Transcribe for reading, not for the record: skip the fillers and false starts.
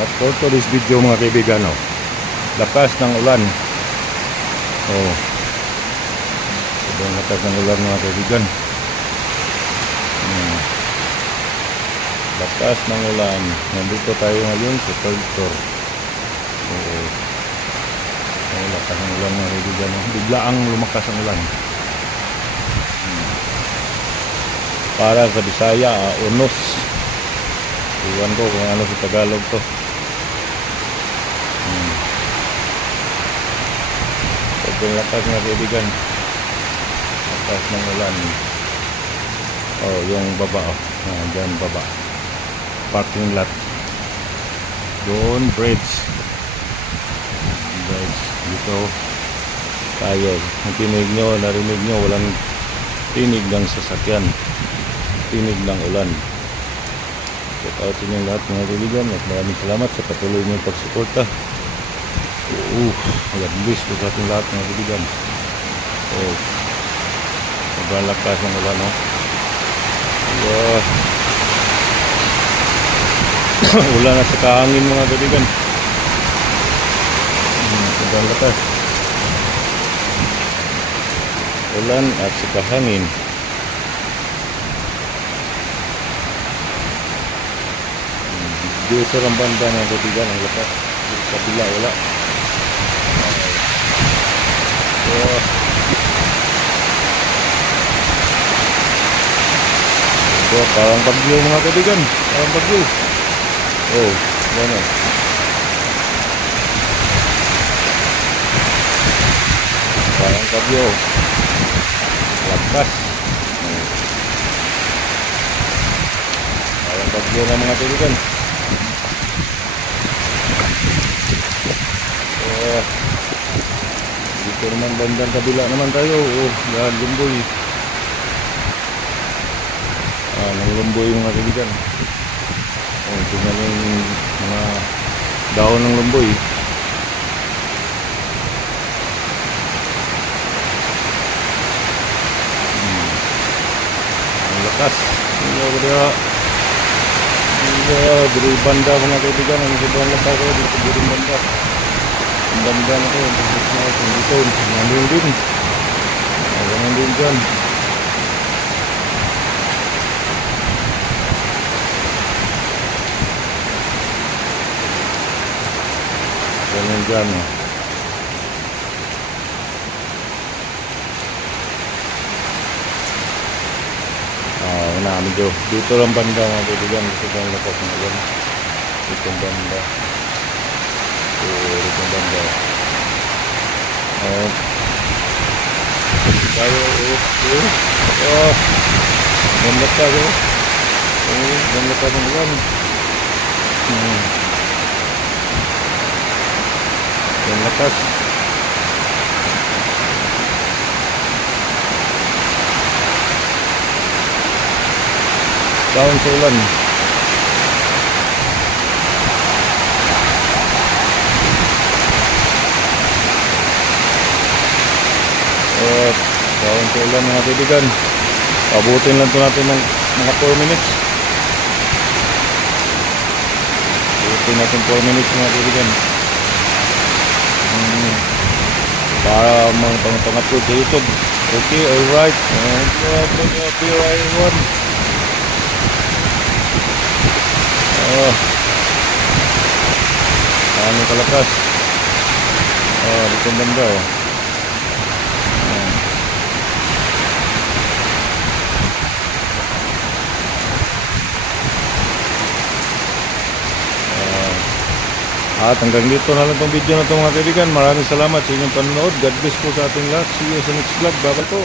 At for today's video mga kaibigan, lakas ng ulan. Sobrang lakas ng ulan mga kaibigan. Lakas ng ulan. Nandito tayo ngayon sa third floor. Lakas ng ulan mga kaibigan. Biglaang lumakas ang ulan. Para sa Bisaya, unos. Iwan ko kung ano sa Tagalog to. Sobrang lakas mga kaibigan. Lakas ng ulan. Yung baba. Dyan baba. Parking lot. Doon bridge. Dito tayo. Ang tinig nyo, narinig nyo, walang tinig ng sasakyan. Tinig ng ulan. Shout out sa inyong lahat mga kaibigan at maraming salamat sa patuloy niyong pagsuporta. God bless po sa ating lahat mga kaibigan. Sobrang lakas ng ulan, ulan at saka hangin mga kaibigan. Sobrang lakas. Ulan at saka hangin. Dito ang banda mga kaibigan, ang lakas. Dito kabila wala. Parang bagyo mga kaibigan. Parang bagyo. Gano'n. Parang bagyo. Lakas. Parang bagyo na mga kaibigan. Dito naman bandang kabila naman tayo. Yan, lumboy. Nang lumboy mga kaibigan. Tingnan yung mga daon ng lumboy. Ang lakas. Dari banda mga kaibigan. Ang sobrang lakas ko dito dari banda. Ang banda na ko. Dito. Nandun din. Nandun din dyan. Ganun dyan. Medyo dito lang banda mga kaibigan. Dito lang lakas ng ulan. Dito banda. Dito banda. Tayo. Ganda ka ko. Ganda ka ng ulan. Ang lakas. Daon sa ulan. Daon sa ulan mga kaibigan. Pabutin lang ito natin ng mga 4 minutes. Pabutin natin 4 minutes mga kaibigan. Para pang-upload sa YouTube. Okay, alright. Copyright one. Ano kalakas? Dito banda. At hanggang dito na lang itong video na ito mga kaibigan. Maraming salamat sa inyong panonood. God bless po sa ating lahat. See you sa next vlog. Bye-bye po.